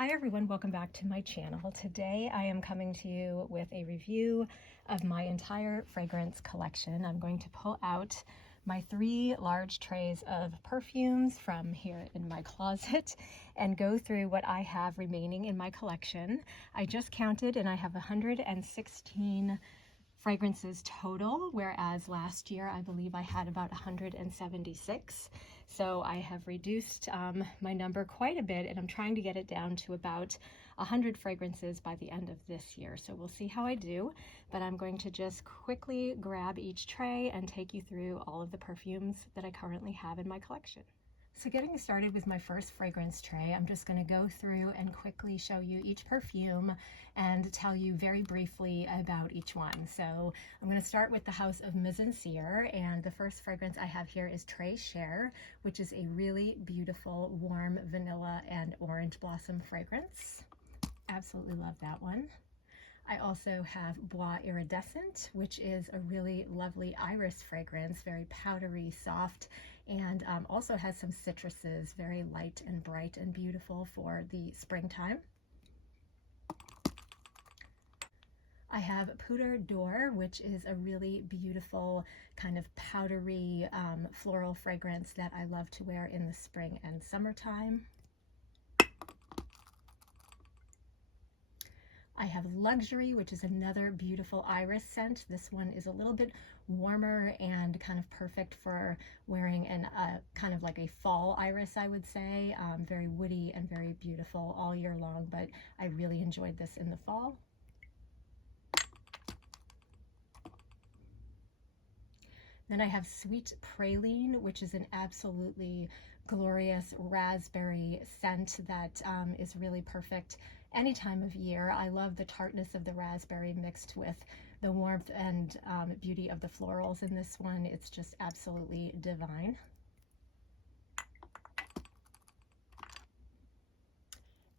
Hi everyone, welcome back to my channel. Today I am coming to you with a review of my entire fragrance collection. I'm going to pull out my 3 large trays of perfumes from here in my closet and go through what I have remaining in my collection. I just counted and I have 116 fragrances total, whereas last year I believe I had about 176. So I have reduced my number quite a bit, and I'm trying to get it down to about 100 fragrances by the end of this year. So we'll see how I do, but I'm going to just quickly grab each tray and take you through all of the perfumes that I currently have in my collection. So getting started with my first fragrance tray, I'm just going to go through and quickly show you each perfume and tell you very briefly about each one. So I'm going to start with the House of Mizensir, and the first fragrance I have here is Très Cher, which is a really beautiful warm vanilla and orange blossom fragrance. Absolutely love that one. I also have Bois Iridescent, which is a really lovely iris fragrance, very powdery, soft, and also has some citruses, very light and bright and beautiful for the springtime. I have Poudre d'Or, which is a really beautiful kind of powdery floral fragrance that I love to wear in the spring and summertime. I have Luxury, which is another beautiful iris scent. This one is a little bit warmer and kind of perfect for wearing in kind of like a fall iris, I would say. Very woody and very beautiful all year long, but I really enjoyed this in the fall. Then I have Sweet Praline, which is an absolutely glorious raspberry scent that is really perfect any time of year. I love the tartness of the raspberry mixed with the warmth and beauty of the florals in this one. It's just absolutely divine.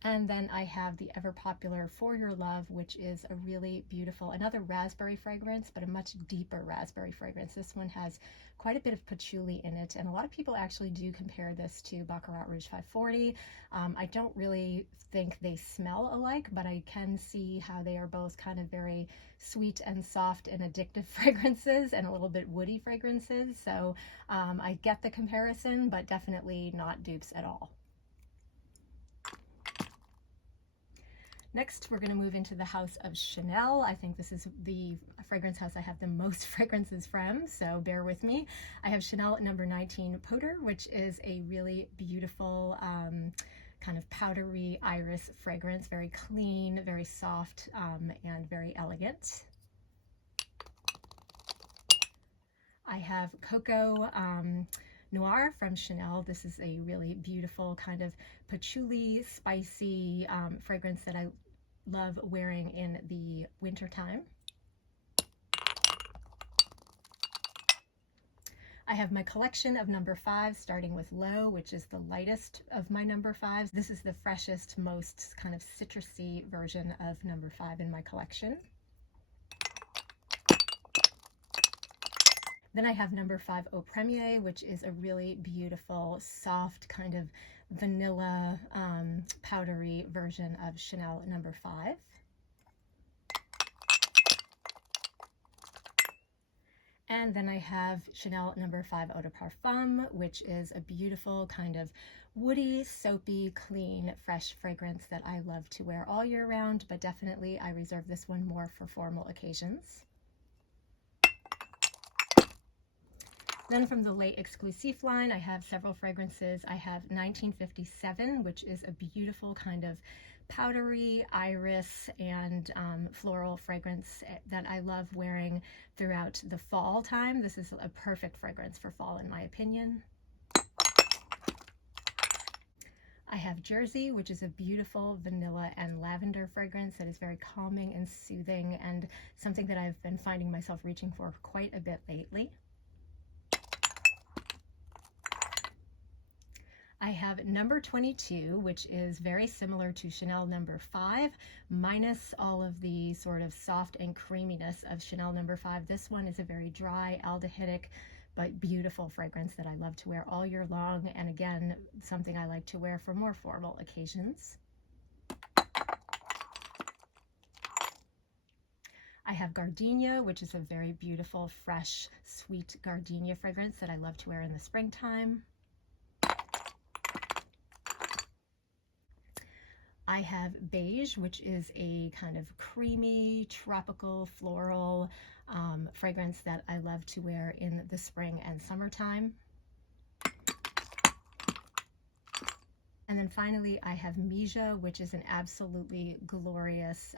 And then I have the ever popular For Your Love, which is a really beautiful, another raspberry fragrance, but a much deeper raspberry fragrance. This one has quite a bit of patchouli in it, and a lot of people actually do compare this to Baccarat Rouge 540. I don't really think they smell alike, but I can see how they are both kind of very sweet and soft and addictive fragrances and a little bit woody fragrances. So I get the comparison, but definitely not dupes at all. Next, we're going to move into the House of Chanel. I think this is the fragrance house I have the most fragrances from, so bear with me. I have Chanel number 19 Poudre, which is a really beautiful kind of powdery iris fragrance, very clean, very soft, and very elegant. I have Coco Noir from Chanel. This is a really beautiful kind of patchouli, spicy fragrance that I love wearing in the winter time. I have my collection of number 5, starting with Low, which is the lightest of my number 5s. This is the freshest, most kind of citrusy version of number 5 in my collection. Then I have number 5 Au Premier, which is a really beautiful, soft, kind of vanilla, powdery version of Chanel number 5. And then I have Chanel number 5 Eau de Parfum, which is a beautiful kind of woody, soapy, clean, fresh fragrance that I love to wear all year round, but definitely I reserve this one more for formal occasions. Then from the Lait Exclusif line, I have several fragrances. I have 1957, which is a beautiful kind of powdery iris and floral fragrance that I love wearing throughout the fall time. This is a perfect fragrance for fall in my opinion. I have Jersey, which is a beautiful vanilla and lavender fragrance that is very calming and soothing, and something that I've been finding myself reaching for quite a bit lately. I have number 22, which is very similar to Chanel number 5, minus all of the sort of soft and creaminess of Chanel number 5. This one is a very dry, aldehydic, but beautiful fragrance that I love to wear all year long, and again, something I like to wear for more formal occasions. I have Gardenia, which is a very beautiful, fresh, sweet gardenia fragrance that I love to wear in the springtime. I have Beige, which is a kind of creamy, tropical, floral fragrance that I love to wear in the spring and summertime. And then finally, I have Mizensir, which is an absolutely glorious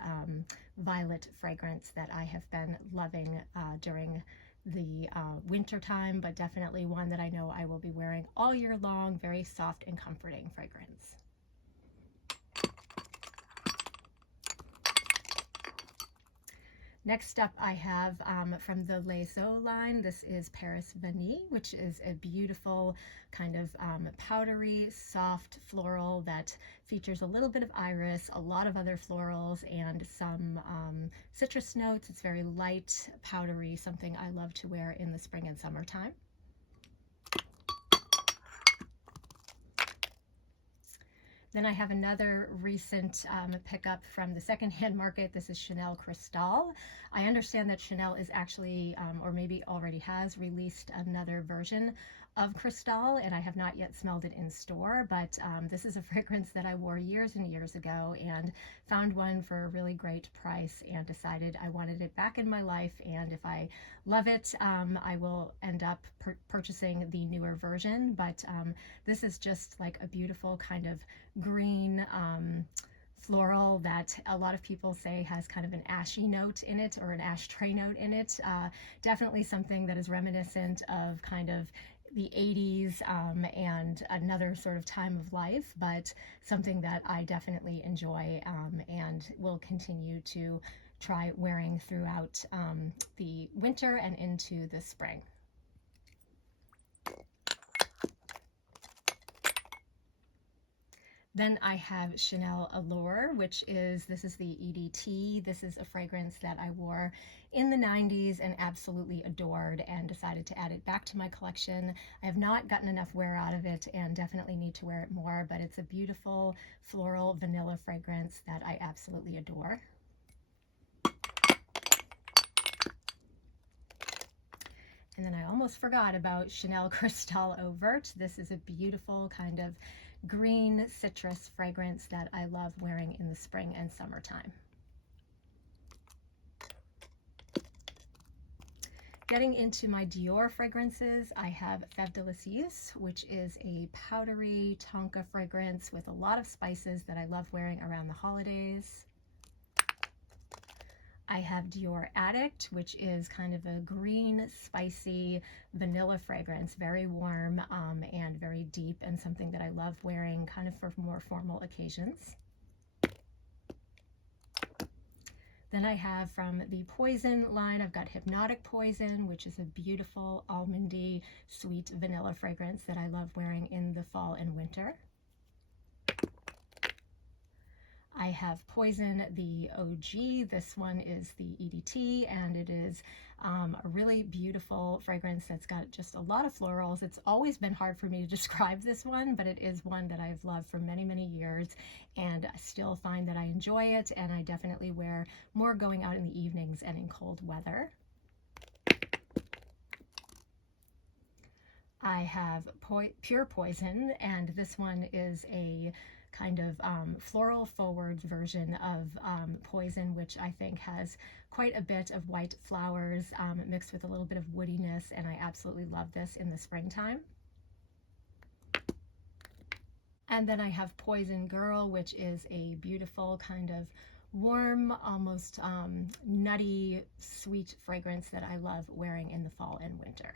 violet fragrance that I have been loving during the winter time, but definitely one that I know I will be wearing all year long. Very soft and comforting fragrance. Next up, I have from the Maison line, this is Paris Vanille, which is a beautiful kind of powdery, soft floral that features a little bit of iris, a lot of other florals, and some citrus notes. It's very light, powdery, something I love to wear in the spring and summertime. Then I have another recent pickup from the secondhand market. This is Chanel Cristal. I understand that Chanel is actually, or maybe already has, released another version of Cristal, and I have not yet smelled it in store, but this is a fragrance that I wore years and years ago and found one for a really great price and decided I wanted it back in my life, and if I love it, I will end up purchasing the newer version. But this is just like a beautiful kind of green floral that a lot of people say has kind of an ashy note in it, or an ashtray note in it. Definitely something that is reminiscent of kind of the 80s and another sort of time of life, but something that I definitely enjoy and will continue to try wearing throughout the winter and into the spring. Then I have Chanel Allure, which is, this is the EDT. This is a fragrance that I wore in the 90s and absolutely adored and decided to add it back to my collection. I have not gotten enough wear out of it and definitely need to wear it more, but it's a beautiful floral vanilla fragrance that I absolutely adore. And then I almost forgot about Chanel Cristal Overt. This is a beautiful kind of green citrus fragrance that I love wearing in the spring and summertime. Getting into my Dior fragrances, I have Fève Délicieuse, which is a powdery tonka fragrance with a lot of spices that I love wearing around the holidays. I have Dior Addict, which is kind of a green, spicy vanilla fragrance, very warm and very deep, and something that I love wearing kind of for more formal occasions. Then I have from the Poison line, I've got Hypnotic Poison, which is a beautiful almondy, sweet vanilla fragrance that I love wearing in the fall and winter. I have Poison, the OG. This one is the EDT, and it is a really beautiful fragrance that's got just a lot of florals. It's always been hard for me to describe this one, but it is one that I've loved for many, many years, and I still find that I enjoy it, and I definitely wear more going out in the evenings and in cold weather. I have Pure Poison, and this one is a kind of floral forward version of Poison, which I think has quite a bit of white flowers mixed with a little bit of woodiness, and I absolutely love this in the springtime. And then I have Poison Girl, which is a beautiful kind of warm, almost nutty, sweet fragrance that I love wearing in the fall and winter.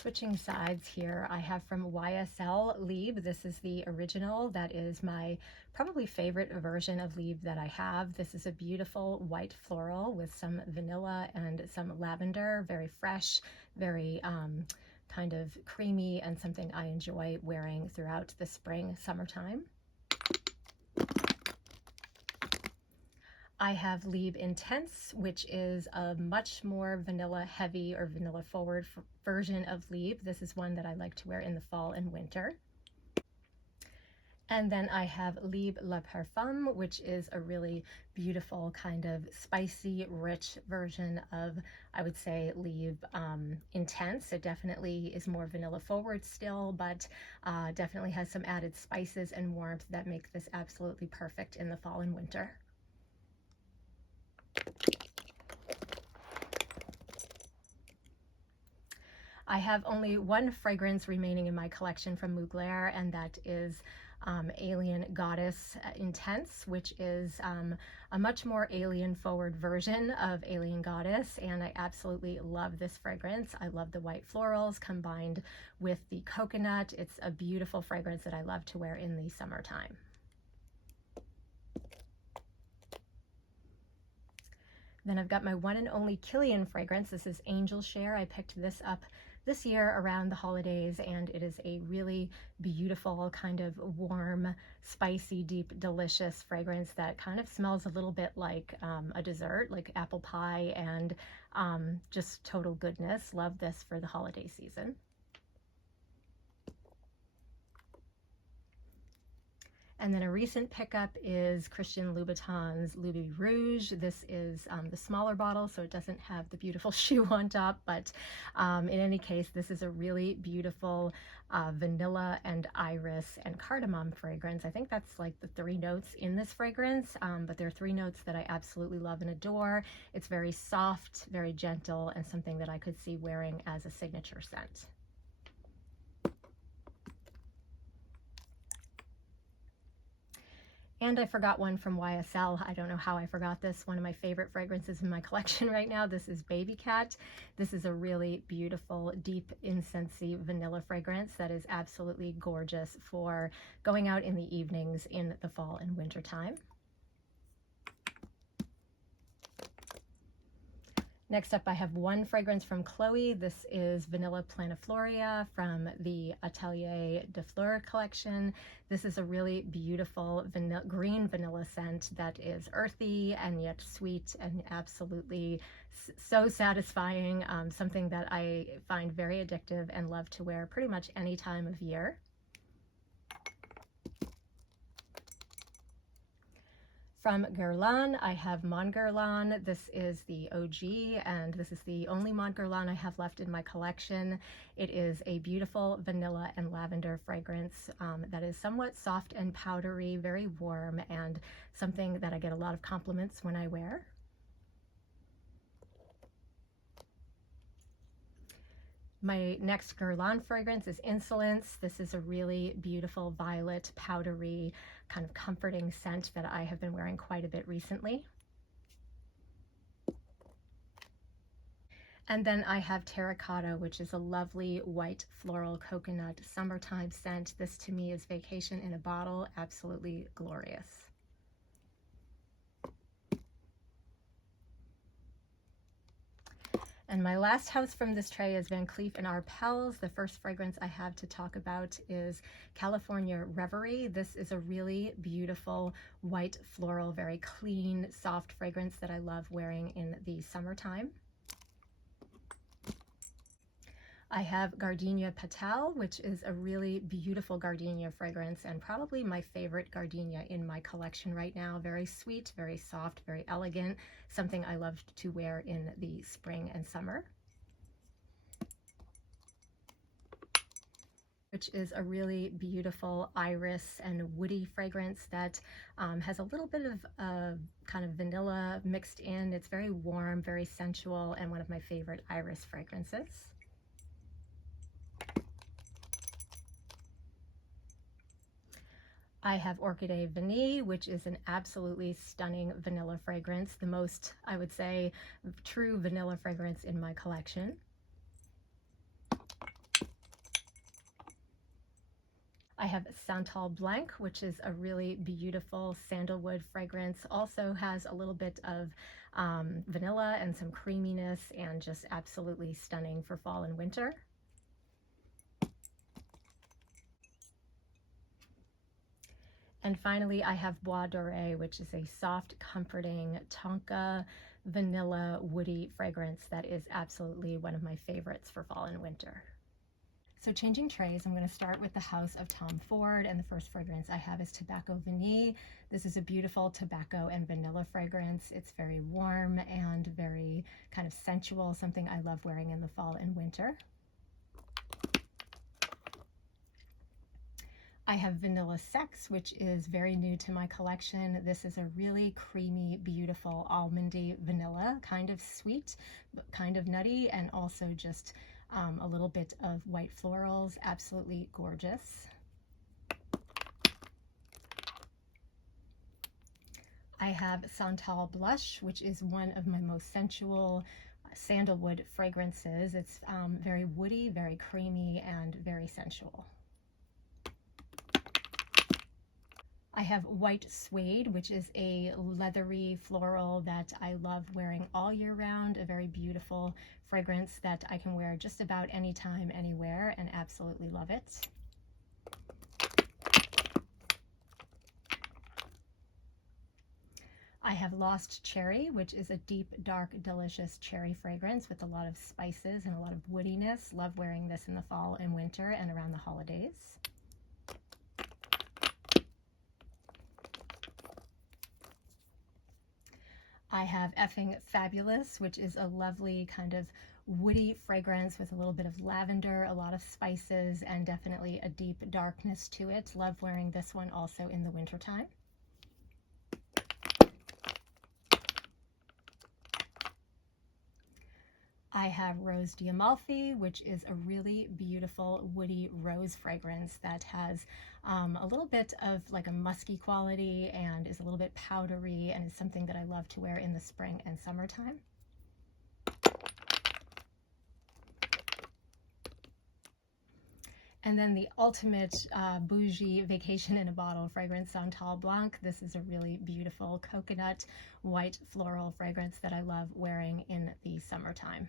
Switching sides here, I have from YSL Liebe. This is the original. That is my probably favorite version of Liebe that I have. This is a beautiful white floral with some vanilla and some lavender, very fresh, very kind of creamy, and something I enjoy wearing throughout the spring, summertime. I have Liebe Intense, which is a much more vanilla heavy or vanilla forward version of Liebe. This is one that I like to wear in the fall and winter. And then I have Libre Le Parfum, which is a really beautiful kind of spicy, rich version of, I would say, Libre Intense. It definitely is more vanilla forward still, but definitely has some added spices and warmth that make this absolutely perfect in the fall and winter. I have only one fragrance remaining in my collection from Mugler, and that is Alien Goddess Intense, which is a much more alien forward version of Alien Goddess, and I absolutely love this fragrance. I love the white florals combined with the coconut. It's a beautiful fragrance that I love to wear in the summertime. Then I've got my one and only Kilian fragrance. This is Angel Share. I picked this up this year around the holidays, and it is a really beautiful kind of warm, spicy, deep, delicious fragrance that kind of smells a little bit like a dessert, like apple pie, and just total goodness. Love this for the holiday season. And then a recent pickup is Christian Louboutin's Louis Rouge. This is the smaller bottle, so it doesn't have the beautiful shoe on top, but in any case, this is a really beautiful vanilla and iris and cardamom fragrance. I think that's like the 3 notes in this fragrance, but there are 3 notes that I absolutely love and adore. It's very soft, very gentle, and something that I could see wearing as a signature scent. And I forgot one from YSL. I don't know how I forgot this. One of my favorite fragrances in my collection right now. This is Baby Cat. This is a really beautiful, deep, incensey vanilla fragrance that is absolutely gorgeous for going out in the evenings in the fall and winter time. Next up, I have one fragrance from Chloe. This is Vanilla Planifloria from the Atelier de Fleur collection. This is a really beautiful green vanilla scent that is earthy and yet sweet and absolutely so satisfying. Something that I find very addictive and love to wear pretty much any time of year. From Guerlain, I have Mon Guerlain. This is the OG, and this is the only Mon Guerlain I have left in my collection. It is a beautiful vanilla and lavender fragrance that is somewhat soft and powdery, very warm, and something that I get a lot of compliments when I wear. My next Guerlain fragrance is Insolence. This is a really beautiful violet, powdery, kind of comforting scent that I have been wearing quite a bit recently. And then I have Terracotta, which is a lovely white floral coconut summertime scent. This to me is vacation in a bottle, absolutely glorious. And my last house from this tray is Van Cleef and Arpels. The first fragrance I have to talk about is California Reverie. This is a really beautiful white floral, very clean, soft fragrance that I love wearing in the summertime. I have Gardenia Patel, which is a really beautiful gardenia fragrance and probably my favorite gardenia in my collection right now. Very sweet, very soft, very elegant, something I love to wear in the spring and summer. Which is a really beautiful iris and woody fragrance that has a little bit of kind of vanilla mixed in. It's very warm, very sensual, and one of my favorite iris fragrances. I have Orchidée Vanille, which is an absolutely stunning vanilla fragrance, the most, I would say, true vanilla fragrance in my collection. I have Santal Blanc, which is a really beautiful sandalwood fragrance. Also has a little bit of vanilla and some creaminess and just absolutely stunning for fall and winter. And finally, I have Bois Doré, which is a soft, comforting tonka vanilla woody fragrance that is absolutely one of my favorites for fall and winter. So changing trays, I'm going to start with the House of Tom Ford, and the first fragrance I have is Tobacco Vanille. This is a beautiful tobacco and vanilla fragrance. It's very warm and very kind of sensual, something I love wearing in the fall and winter. I have Vanilla Sex, which is very new to my collection. This is a really creamy, beautiful, almondy vanilla, kind of sweet, but kind of nutty, and also just a little bit of white florals. Absolutely gorgeous. I have Santal Blush, which is one of my most sensual sandalwood fragrances. It's very woody, very creamy, and very sensual. I have White Suede, which is a leathery floral that I love wearing all year round, a very beautiful fragrance that I can wear just about anytime, anywhere, and absolutely love it. I have Lost Cherry, which is a deep, dark, delicious cherry fragrance with a lot of spices and a lot of woodiness. Love wearing this in the fall and winter and around the holidays. I have Effing Fabulous, which is a lovely kind of woody fragrance with a little bit of lavender, a lot of spices, and definitely a deep darkness to it. Love wearing this one also in the wintertime. I have Rose d'Amalfi, which is a really beautiful woody rose fragrance that has a little bit of like a musky quality and is a little bit powdery, and is something that I love to wear in the spring and summertime. And then the ultimate bougie vacation in a bottle fragrance, Santal Blanc. This is a really beautiful coconut white floral fragrance that I love wearing in the summertime.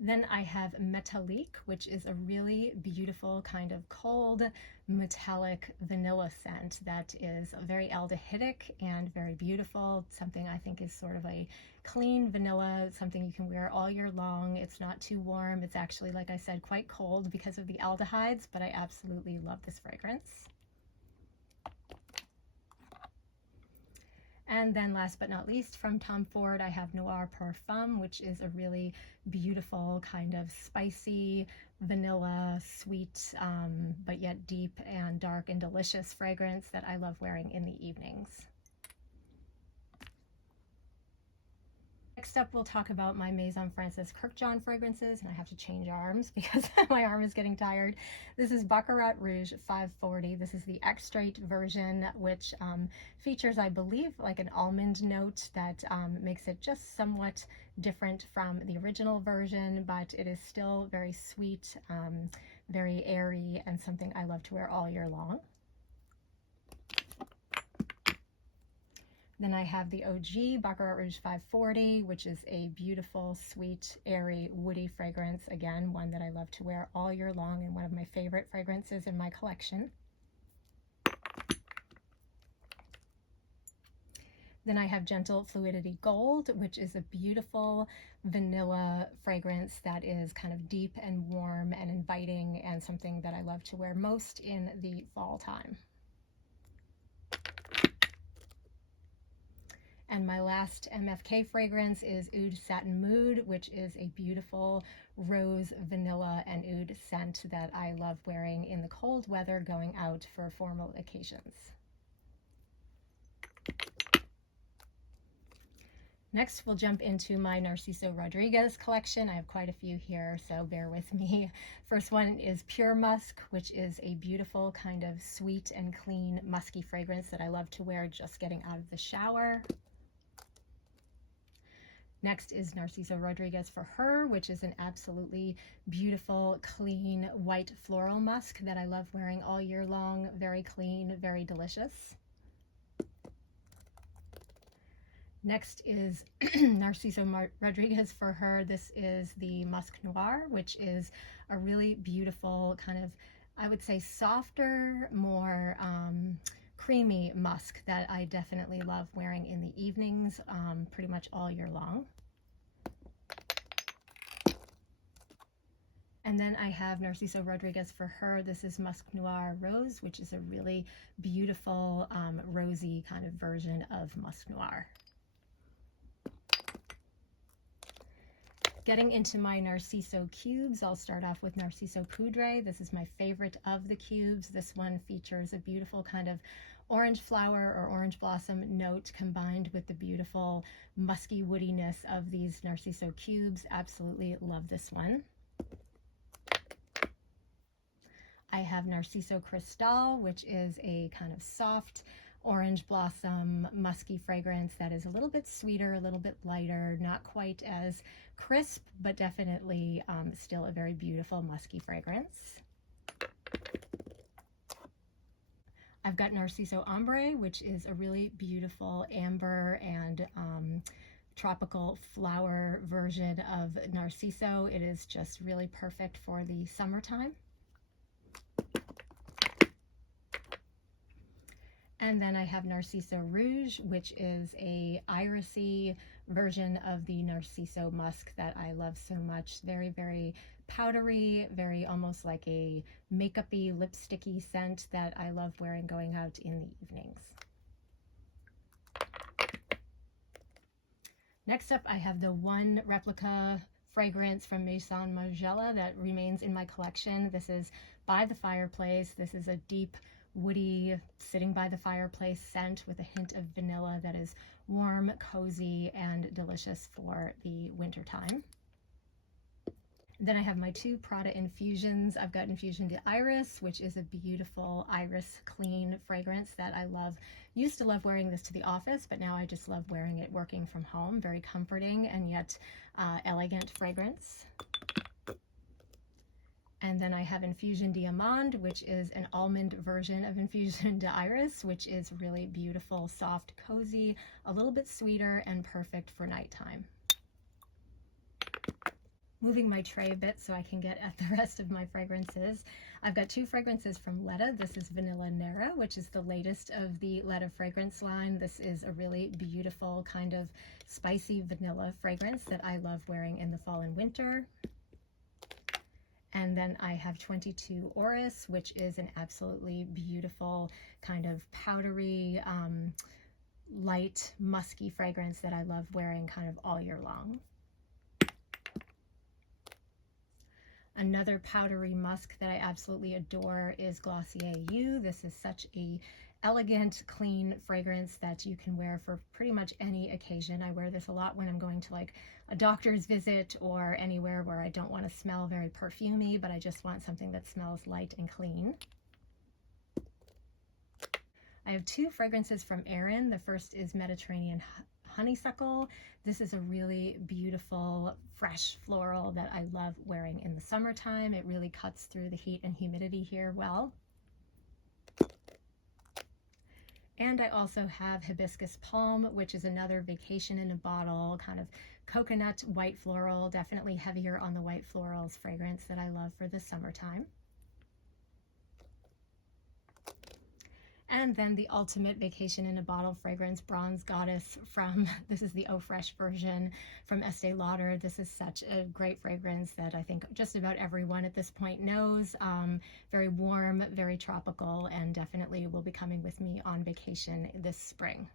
Then I have Métallique, which is a really beautiful kind of cold metallic vanilla scent that is very aldehydic and very beautiful. Something I think is sort of a clean vanilla, something you can wear all year long. It's not too warm. It's actually, like I said, quite cold because of the aldehydes, but I absolutely love this fragrance. And then last but not least, from Tom Ford, I have Noir Parfum, which is a really beautiful kind of spicy, vanilla, sweet, but yet deep and dark and delicious fragrance that I love wearing in the evenings. Next up, we'll talk about my Maison Francis Kurkdjian fragrances, and I have to change arms because my arm is getting tired. This is Baccarat Rouge 540. This is the extrait version, which features, I believe, like an almond note that makes it just somewhat different from the original version, but it is still very sweet, very airy, and something I love to wear all year long. Then I have the OG Baccarat Rouge 540, which is a beautiful, sweet, airy, woody fragrance. Again, one that I love to wear all year long and one of my favorite fragrances in my collection. Then I have Gentle Fluidity Gold, which is a beautiful vanilla fragrance that is kind of deep and warm and inviting, and something that I love to wear most in the fall time. And my last MFK fragrance is Oud Satin Mood, which is a beautiful rose, vanilla, and oud scent that I love wearing in the cold weather going out for formal occasions. Next, we'll jump into my Narciso Rodriguez collection. I have quite a few here, so bear with me. First one is Pure Musk, which is a beautiful kind of sweet and clean musky fragrance that I love to wear just getting out of the shower. Next is Narciso Rodriguez For Her, which is an absolutely beautiful, clean, white floral musk that I love wearing all year long. Very clean, very delicious. Next is Narciso Rodriguez For Her. This is the Musk Noir, which is a really beautiful kind of, I would say, softer, more creamy musk that I definitely love wearing in the evenings, pretty much all year long. And then I have Narciso Rodriguez for her. This is Musk Noir Rose, which is a really beautiful rosy kind of version of Musk Noir. Getting into my Narciso cubes, I'll start off with Narciso Poudre. This is my favorite of the cubes. This one features a beautiful kind of orange flower or orange blossom note combined with the beautiful musky woodiness of these Narciso cubes. Absolutely love this one. I have Narciso Cristal, which is a kind of soft orange blossom musky fragrance that is a little bit sweeter, a little bit lighter, not quite as crisp, but definitely still a very beautiful musky fragrance. I've got Narciso Ombre, which is a really beautiful amber and tropical flower version of Narciso. It is just really perfect for the summertime. And then I have Narciso Rouge, which is a irisy version of the Narciso musk that I love so much. Very, very powdery, very almost like a makeup-y, lipsticky scent that I love wearing going out in the evenings. Next up, I have the one replica fragrance from Maison that remains in my collection. This is By the Fireplace. This is a deep, woody, sitting by the fireplace scent with a hint of vanilla that is warm, cozy, and delicious for the winter time. Then I have my two Prada infusions. I've got Infusion de Iris, which is a beautiful iris clean fragrance that I love. Used to love wearing this to the office, but now I just love wearing it working from home. Very comforting and yet elegant fragrance. And then I have Infusion d'Amande, which is an almond version of Infusion de Iris, which is really beautiful, soft, cozy, a little bit sweeter, and perfect for nighttime. Moving my tray a bit so I can get at the rest of my fragrances. I've got two fragrances from Letta. This is Vanilla Nera, which is the latest of the Letta fragrance line. This is a really beautiful kind of spicy vanilla fragrance that I love wearing in the fall and winter. And then I have 22 Oris, which is an absolutely beautiful kind of powdery, light, musky fragrance that I love wearing kind of all year long. Another powdery musk that I absolutely adore is Glossier You. This is such a elegant, clean fragrance that you can wear for pretty much any occasion. I wear this a lot when I'm going to like a doctor's visit or anywhere where I don't want to smell very perfumey, but I just want something that smells light and clean. I have two fragrances from Aerin. The first is Mediterranean Honeysuckle. This is a really beautiful, fresh floral that I love wearing in the summertime. It really cuts through the heat and humidity here well. And I also have Hibiscus Palm, which is another vacation in a bottle, kind of coconut white floral, definitely heavier on the white florals fragrance that I love for the summertime. And then the ultimate vacation in a bottle fragrance, Bronze Goddess from, this is the Eau Fraiche version from Estee Lauder. This is such a great fragrance that I think just about everyone at this point knows. Very warm, very tropical, and definitely will be coming with me on vacation this spring.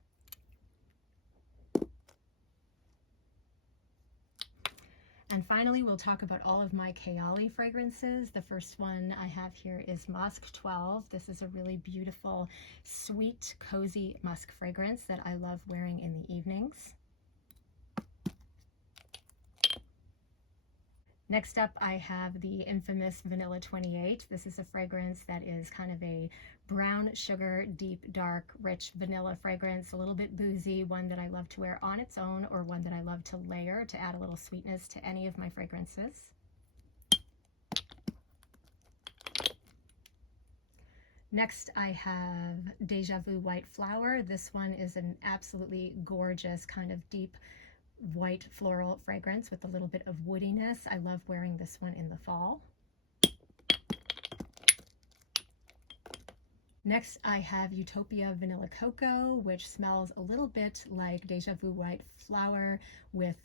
And finally, we'll talk about all of my Kayali fragrances. The first one I have here is Musk 12. This is a really beautiful, sweet, cozy musk fragrance that I love wearing in the evenings. Next up, I have the infamous Vanilla 28. This is a fragrance that is kind of a brown sugar, deep, dark, rich vanilla fragrance, a little bit boozy, one that I love to wear on its own or one that I love to layer to add a little sweetness to any of my fragrances. Next, I have Deja Vu White Flower. This one is an absolutely gorgeous kind of deep white floral fragrance with a little bit of woodiness. I love wearing this one in the fall. Next, I have Utopia Vanilla Cocoa, which smells a little bit like Deja Vu White Flower with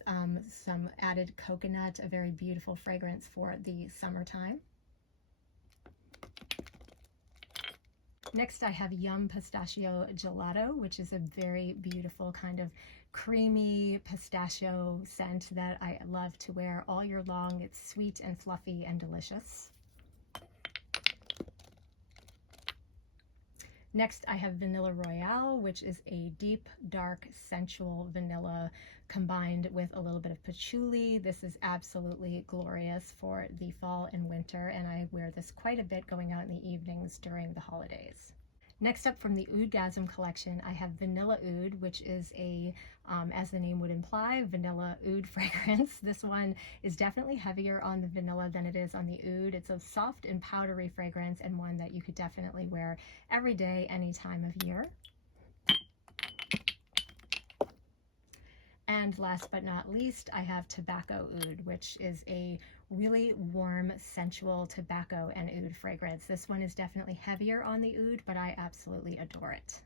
some added coconut, a very beautiful fragrance for the summertime. Next, I have Yum Pistachio Gelato, which is a very beautiful kind of creamy pistachio scent that I love to wear all year long. It's sweet and fluffy and delicious. Next, I have Vanilla Royale, which is a deep, dark, sensual vanilla combined with a little bit of patchouli. This is absolutely glorious for the fall and winter, and I wear this quite a bit going out in the evenings during the holidays. Next up from the Oudgasm collection, I have Vanilla Oud, which is a, as the name would imply, vanilla oud fragrance. This one is definitely heavier on the vanilla than it is on the oud. It's a soft and powdery fragrance and one that you could definitely wear every day, any time of year. And last but not least, I have Tobacco Oud, which is a really warm, sensual tobacco and oud fragrance. This one is definitely heavier on the oud, but I absolutely adore it.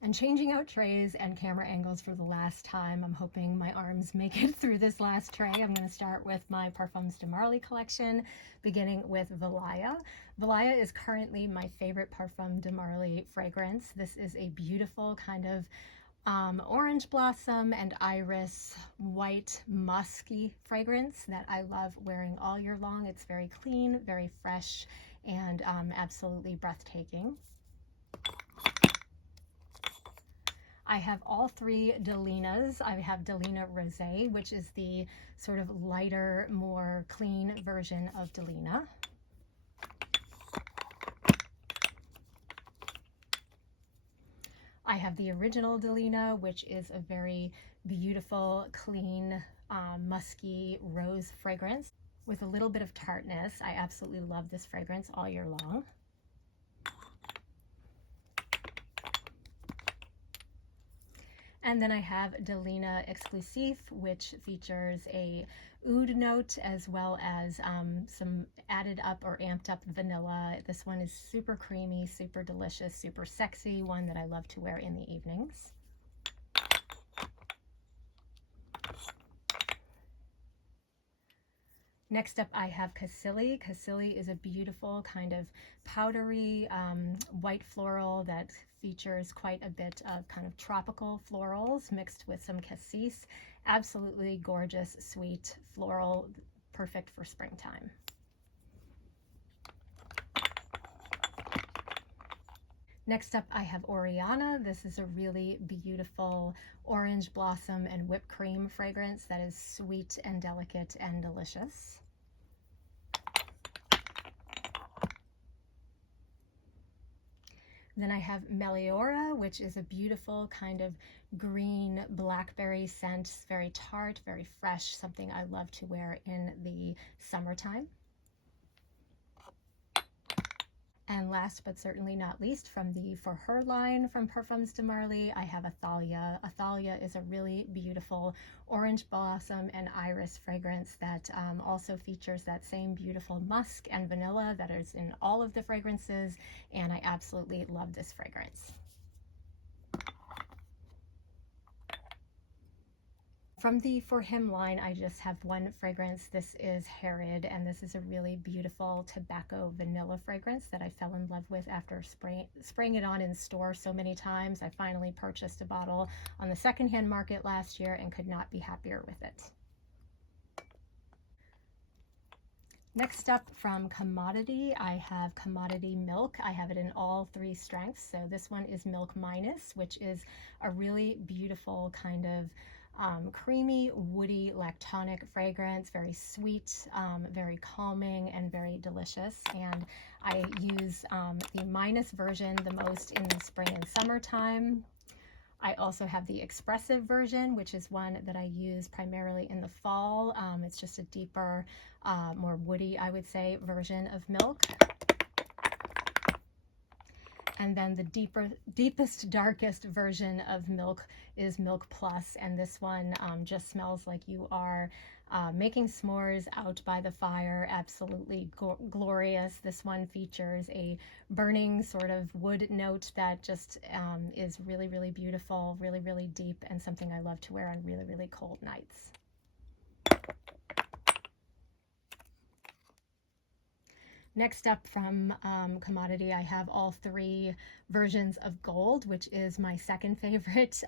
And changing out trays and camera angles for the last time. I'm hoping my arms make it through this last tray. I'm going to start with my Parfums de Marly collection, beginning with Valaya. Valaya is currently my favorite Parfum de Marly fragrance. This is a beautiful kind of orange blossom and iris white musky fragrance that I love wearing all year long. It's very clean, very fresh, and absolutely breathtaking. I have all three Delinas. I have Delina Rosé, which is the sort of lighter, more clean version of Delina. I have the original Delina, which is a very beautiful, clean, musky rose fragrance with a little bit of tartness. I absolutely love this fragrance all year long. And then I have Delina Exclusif, which features a oud note as well as some added up or amped up vanilla. This one is super creamy, super delicious, super sexy, one that I love to wear in the evenings. Next up, I have Kayali. Kayali is a beautiful kind of powdery white floral that features quite a bit of kind of tropical florals mixed with some cassis. Absolutely gorgeous, sweet floral, perfect for springtime. Next up, I have Oriana. This is a really beautiful orange blossom and whipped cream fragrance that is sweet and delicate and delicious. Then I have Meliora, which is a beautiful kind of green blackberry scent, very tart, very fresh, something I love to wear in the summertime. And last but certainly not least, from the For Her line from Parfums de Marly, I have Athalia. Athalia is a really beautiful orange blossom and iris fragrance that also features that same beautiful musk and vanilla that is in all of the fragrances, and I absolutely love this fragrance. From the For Him line, I just have one fragrance. This is Herod, and this is a really beautiful tobacco vanilla fragrance that I fell in love with after spraying it on in store so many times. I finally purchased a bottle on the secondhand market last year and could not be happier with it. Next up from Commodity, I have Commodity Milk. I have it in all three strengths. So this one is Milk Minus, which is a really beautiful kind of creamy, woody, lactonic fragrance, very sweet, very calming, and very delicious. And I use the Minus version the most in the spring and summertime. I also have the expressive version, which is one that I use primarily in the fall. It's just a deeper, more woody, I would say, version of Milk. And then the deepest, darkest version of Milk is Milk Plus, and this one just smells like you are making s'mores out by the fire, absolutely glorious. This one features a burning sort of wood note that just is really, really beautiful, really, really deep, and something I love to wear on really, really cold nights. Next up from Commodity, I have all three versions of Gold, which is my second favorite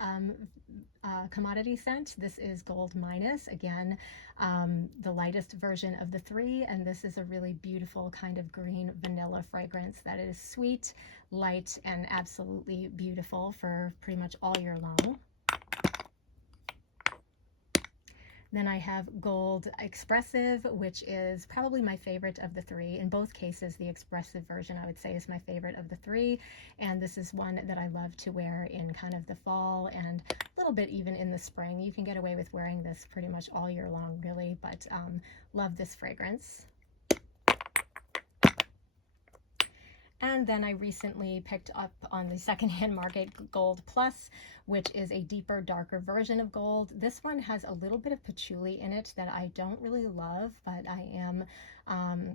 Commodity scent. This is Gold Minus, again, the lightest version of the three, and this is a really beautiful kind of green vanilla fragrance that is sweet, light, and absolutely beautiful for pretty much all year long. Then I have Gold Expressive, which is probably my favorite of the three. In both cases, the expressive version I would say is my favorite of the three. And this is one that I love to wear in kind of the fall and a little bit even in the spring. You can get away with wearing this pretty much all year long, really, but love this fragrance. And then I recently picked up on the secondhand market Gold Plus, which is a deeper, darker version of Gold. This one has a little bit of patchouli in it that I don't really love, but I am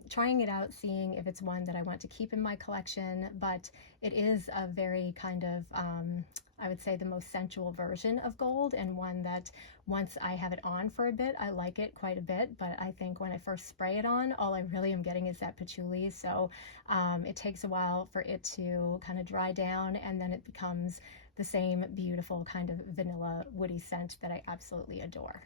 trying it out, seeing if it's one that I want to keep in my collection. But it is a very kind of, I would say, the most sensual version of Gold, and one that once I have it on for a bit, I like it quite a bit, but I think when I first spray it on, all I really am getting is that patchouli, so it takes a while for it to kind of dry down, and then it becomes the same beautiful kind of vanilla woody scent that I absolutely adore.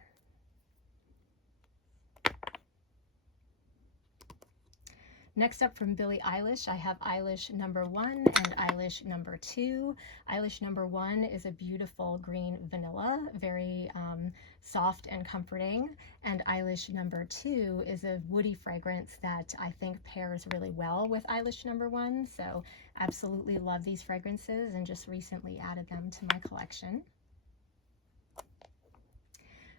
Next up from Billie Eilish, I have Eilish number 1 and Eilish number 2. Eilish number 1 is a beautiful green vanilla, very soft and comforting. And Eilish number 2 is a woody fragrance that I think pairs really well with Eilish number 1. So absolutely love these fragrances and just recently added them to my collection.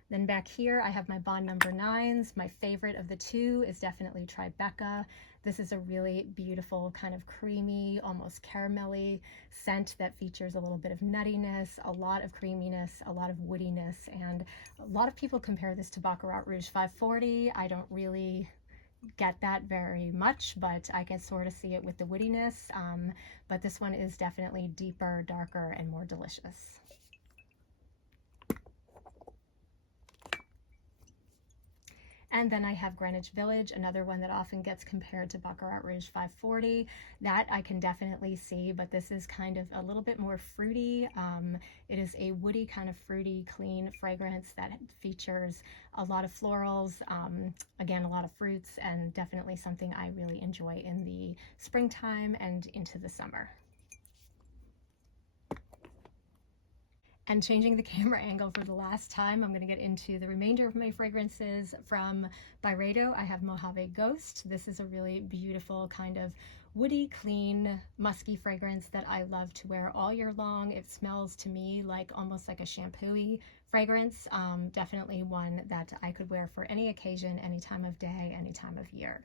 Then back here, I have my Bond number 9s. My favorite of the two is definitely Tribeca. This is a really beautiful kind of creamy, almost caramelly scent that features a little bit of nuttiness, a lot of creaminess, a lot of woodiness, and a lot of people compare this to Baccarat Rouge 540. I don't really get that very much, but I can sort of see it with the woodiness. But this one is definitely deeper, darker, and more delicious. And then I have Greenwich Village, another one that often gets compared to Baccarat Rouge 540. That I can definitely see, but this is kind of a little bit more fruity. It is a woody kind of fruity, clean fragrance that features a lot of florals, again, a lot of fruits, and definitely something I really enjoy in the springtime and into the summer. And changing the camera angle for the last time, I'm going to get into the remainder of my fragrances. From Byredo, I have Mojave Ghost. This is a really beautiful kind of woody, clean, musky fragrance that I love to wear all year long. It smells to me like almost like a shampoo-y fragrance. Definitely one that I could wear for any occasion, any time of day, any time of year.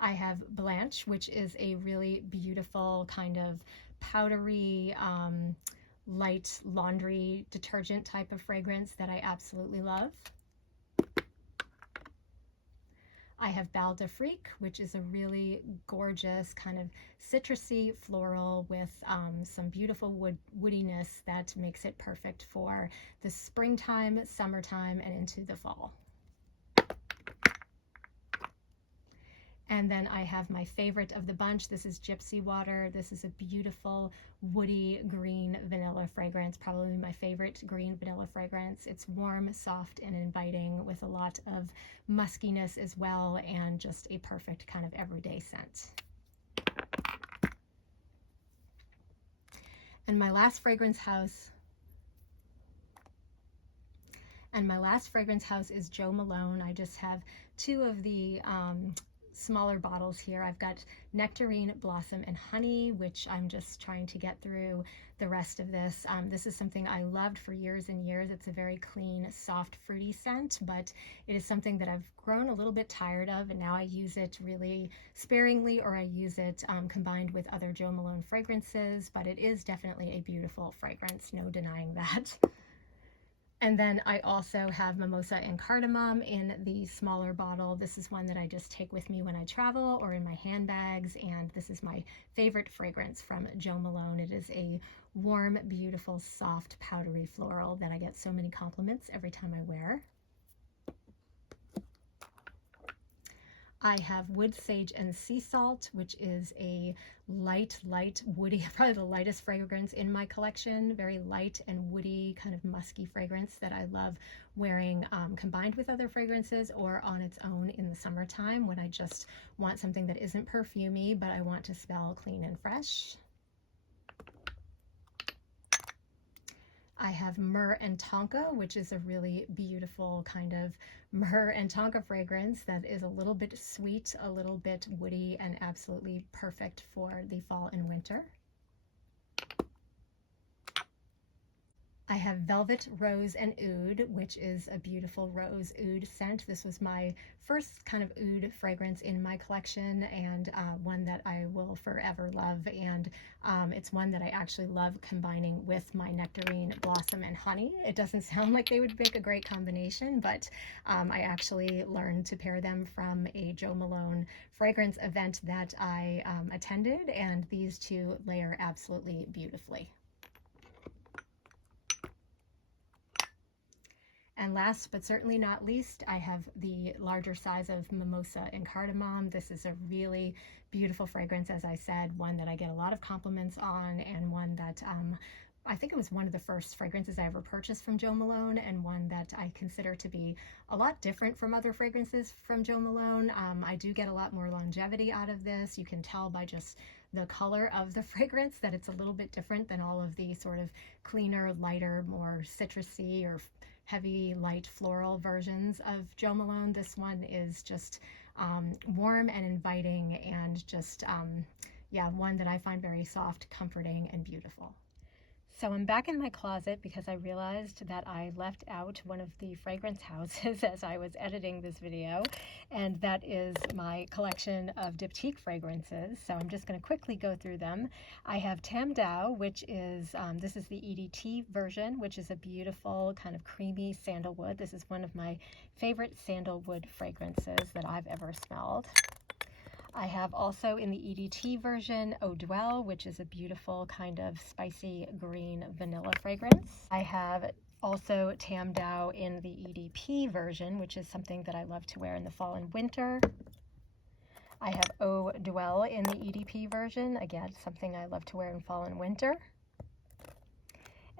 I have Blanche, which is a really beautiful kind of powdery, light laundry detergent type of fragrance that I absolutely love. I have Bal d'Afrique, which is a really gorgeous kind of citrusy floral with some beautiful woodiness that makes it perfect for the springtime, summertime, and into the fall. And then I have my favorite of the bunch. This is Gypsy Water. This is a beautiful woody green vanilla fragrance, probably my favorite green vanilla fragrance. It's warm, soft, and inviting with a lot of muskiness as well, and just a perfect kind of everyday scent. And my last fragrance house is Jo Malone. I just have two of the smaller bottles here. I've got Nectarine, Blossom, and Honey, which I'm just trying to get through the rest of this. This is something I loved for years and years. It's a very clean, soft, fruity scent, but it is something that I've grown a little bit tired of, and now I use it really sparingly, or I use it combined with other Jo Malone fragrances, but it is definitely a beautiful fragrance, no denying that. And then I also have Mimosa and Cardamom in the smaller bottle. This is one that I just take with me when I travel or in my handbags, and this is my favorite fragrance from Jo Malone. It is a warm, beautiful, soft, powdery floral that I get so many compliments every time I wear. I have Wood, Sage, and Sea Salt, which is a light woody, probably the lightest fragrance in my collection. Very light and woody, kind of musky fragrance that I love wearing combined with other fragrances or on its own in the summertime when I just want something that isn't perfumey, but I want to smell clean and fresh. I have Myrrh and Tonka, which is a really beautiful kind of myrrh and tonka fragrance that is a little bit sweet, a little bit woody, and absolutely perfect for the fall and winter. I have Velvet, Rose, and Oud, which is a beautiful rose oud scent. This was my first kind of oud fragrance in my collection, and one that I will forever love. And it's one that I actually love combining with my Nectarine, Blossom, and Honey. It doesn't sound like they would make a great combination, but I actually learned to pair them from a Jo Malone fragrance event that I attended, and these two layer absolutely beautifully. And last but certainly not least, I have the larger size of Mimosa and Cardamom. This is a really beautiful fragrance, as I said, one that I get a lot of compliments on, and one that I think it was one of the first fragrances I ever purchased from Jo Malone, and one that I consider to be a lot different from other fragrances from Jo Malone. I do get a lot more longevity out of this. You can tell by just the color of the fragrance that it's a little bit different than all of the sort of cleaner, lighter, more citrusy or heavy, light floral versions of Jo Malone. This one is just warm and inviting, and just, yeah, one that I find very soft, comforting, and beautiful. So I'm back in my closet because I realized that I left out one of the fragrance houses as I was editing this video, and that is my collection of Diptyque fragrances. So I'm just going to quickly go through them. I have Tam Dao, which is, this is the EDT version, which is a beautiful kind of creamy sandalwood. This is one of my favorite sandalwood fragrances that I've ever smelled. I have also in the EDT version Eau Duelle, which is a beautiful kind of spicy green vanilla fragrance. I have also Tam Dao in the EDP version, which is something that I love to wear in the fall and winter. I have Eau Duelle in the EDP version, again, something I love to wear in fall and winter.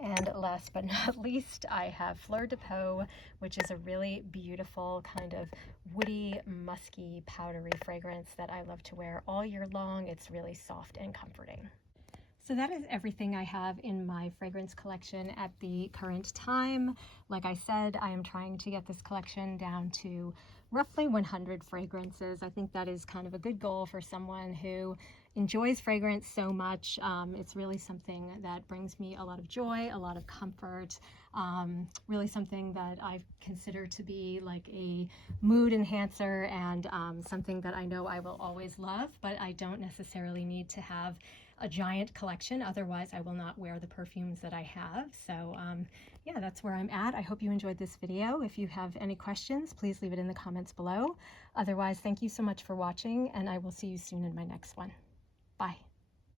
And last but not least, I have Fleur de Peau, which is a really beautiful kind of woody, musky, powdery fragrance that I love to wear all year long. It's really soft and comforting. So that is everything I have in my fragrance collection at the current time. Like I said, I am trying to get this collection down to roughly 100 fragrances. I think that is kind of a good goal for someone who enjoys fragrance so much. It's really something that brings me a lot of joy, a lot of comfort, really something that I consider to be like a mood enhancer, and something that I know I will always love, but I don't necessarily need to have a giant collection, otherwise I will not wear the perfumes that I have. So yeah, that's where I'm at. I hope you enjoyed this video. If you have any questions, please leave it in the comments below. Otherwise, thank you so much for watching, and I will see you soon in my next one. Bye.